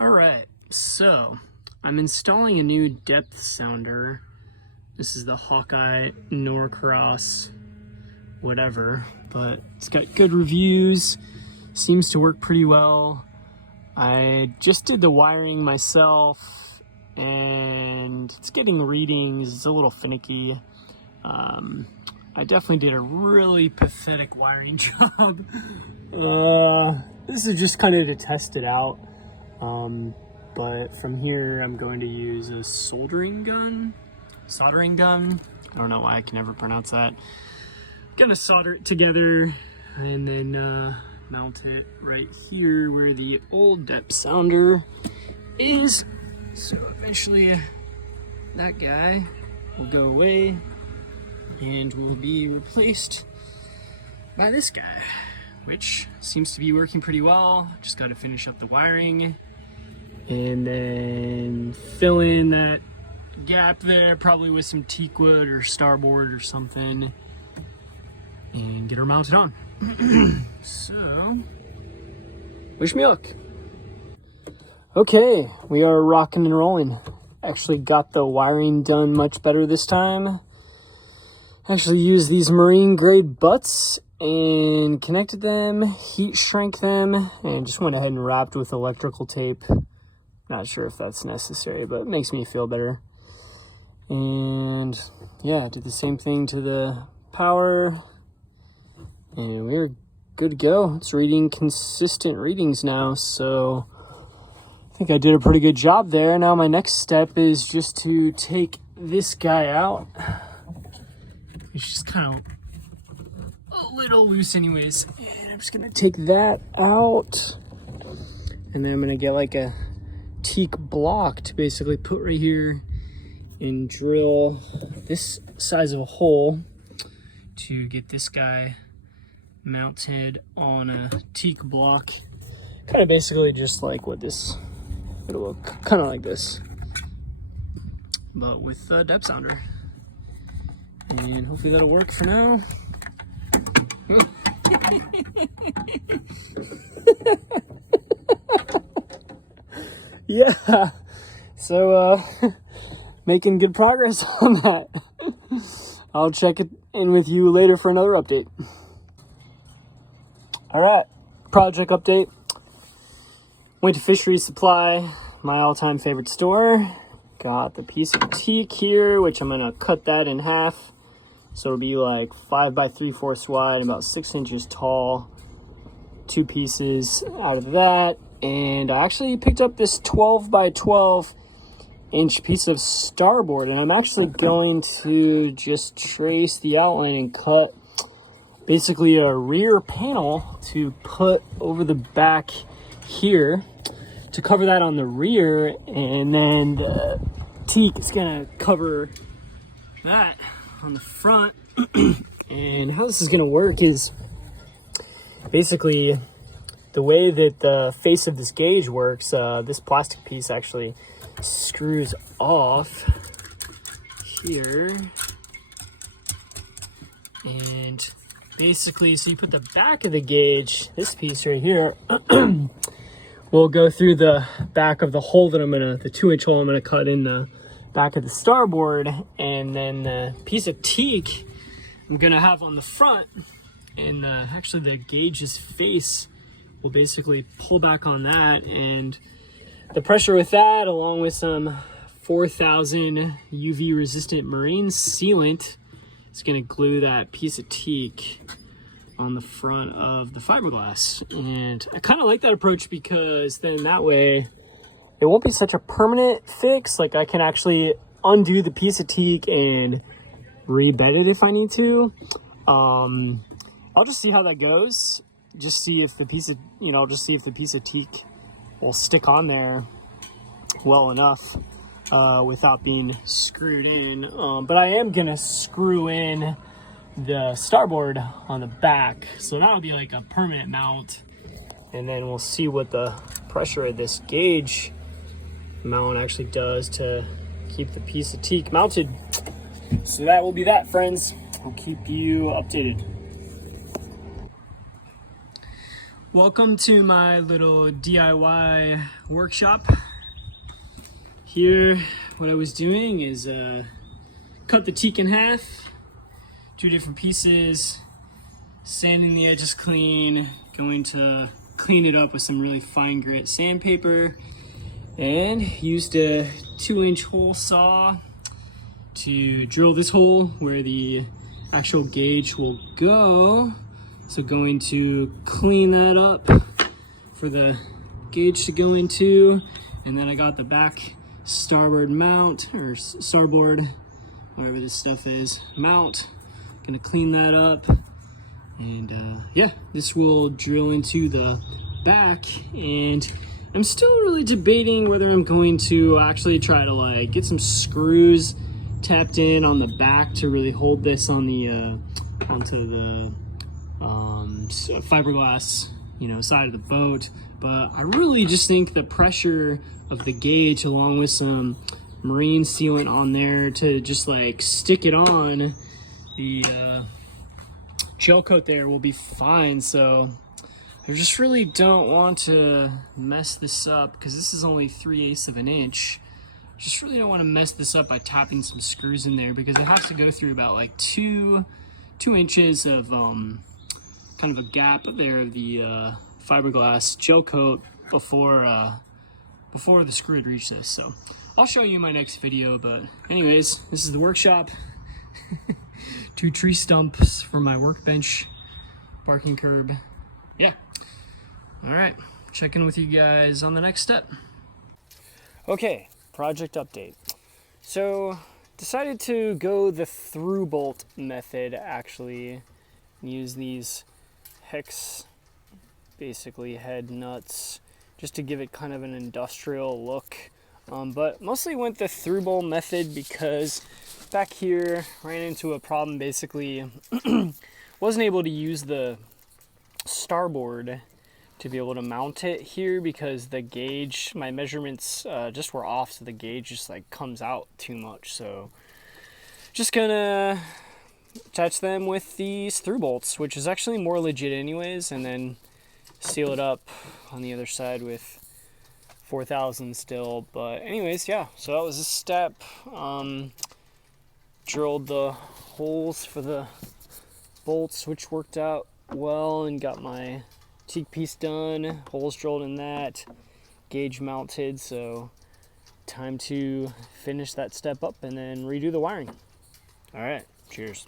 All right, so I'm installing a new depth sounder. This is the Hawkeye NorCross whatever, but it's got good reviews, seems to work pretty well. I just did the wiring myself and it's getting readings. It's a little finicky. I definitely did a really pathetic wiring job. This is just kind of to test it out. But from here, I'm going to use a soldering gun. I don't know why I can never pronounce that. Gonna solder it together and then mount it right here where the old depth sounder is. So eventually that guy will go away and will be replaced by this guy, which seems to be working pretty well. Just got to finish up the wiring and then fill in that gap there, probably with some teak wood or starboard or something, and get her mounted on. So, wish me luck. Okay, we are rocking and rolling. Actually got the wiring done much better this time. Actually used these marine grade butts and connected them, heat shrank them, and just went ahead and wrapped with electrical tape. Not sure if that's necessary, but it makes me feel better. And yeah, did the same thing to the power, and we're good to go. It's reading consistent readings now, so I think I did a pretty good job there. Now my next step is just to take this guy out. It's just kind of a little loose anyways. And I'm just gonna take that out. And then I'm gonna get like a teak block to basically put right here and drill this size of a hole to get this guy mounted on a teak block. Kind of basically just like what this, it'll look kind of like this, but with a depth sounder. And hopefully that'll work for now. Yeah, so making good progress on that. I'll check it in with you later for another update. All right, project update. Went to Fisheries Supply, my all-time favorite store. Got the piece of teak here, which I'm gonna cut that in half. So it'll be like 5 by 3/4 wide, about 6 inches tall. 2 pieces out of that. And I actually picked up this 12 by 12 inch piece of starboard, and I'm actually going to just trace the outline and cut basically a rear panel to put over the back here to cover that on the rear, and then the teak is gonna cover that on the front. And how this is gonna work is basically the way that the face of this gauge works. This plastic piece actually screws off here, and basically, so you put the back of the gauge, this piece right here, will go through the back of the hole that the 2-inch hole I'm gonna cut in the back of the starboard, and then the piece of teak I'm gonna have on the front, and actually the gauge's face will basically pull back on that, and the pressure with that, along with some 4,000 UV resistant marine sealant, is going to glue that piece of teak on the front of the fiberglass. And I kind of like that approach because then that way it won't be such a permanent fix. Like I can actually undo the piece of teak and rebed it if I need to. I'll just see how that goes. Just see if the piece of teak will stick on there well enough without being screwed in. But I am gonna screw in the starboard on the back, so that'll be like a permanent mount, and then we'll see what the pressure of this gauge mount actually does to keep the piece of teak mounted. So that will be that, friends. I'll keep you updated. Welcome to my little DIY workshop. Here, what I was doing is cut the teak in half, 2 different pieces, sanding the edges clean, going to clean it up with some really fine grit sandpaper, and used a 2-inch hole saw to drill this hole where the actual gauge will go. So going to clean that up for the gauge to go into, and then I got the back starboard mount, or starboard, whatever this stuff is, mount. Gonna clean that up, and yeah, this will drill into the back. And I'm still really debating whether I'm going to actually try to like get some screws tapped in on the back to really hold this on the onto the fiberglass, side of the boat. But I really just think the pressure of the gauge, along with some marine sealant on there to just like stick it on the gel coat there, will be fine. So I just really don't want to mess this up, because this is only 3/8 of an inch. Just really don't want to mess this up by tapping some screws in there, because it has to go through about like two inches of kind of a gap there of the fiberglass gel coat before the screw would reach this. So I'll show you in my next video. But anyways, this is the workshop. 2 tree stumps for my workbench, barking curb. Yeah. All right, check in with you guys on the next step. Okay, project update. So decided to go the through bolt method, actually, and use these hex, basically head nuts, just to give it kind of an industrial look. But mostly went the through bolt method because back here ran into a problem. Basically wasn't able to use the starboard to be able to mount it here, because the gauge, my measurements just were off, so the gauge just like comes out too much. So just gonna attach them with these through bolts, which is actually more legit anyways, and then seal it up on the other side with 4000 still. But anyways, yeah, so that was a step. Drilled the holes for the bolts, which worked out well, and got my teak piece done, holes drilled in that, gauge mounted. So time to finish that step up and then redo the wiring. All right, cheers.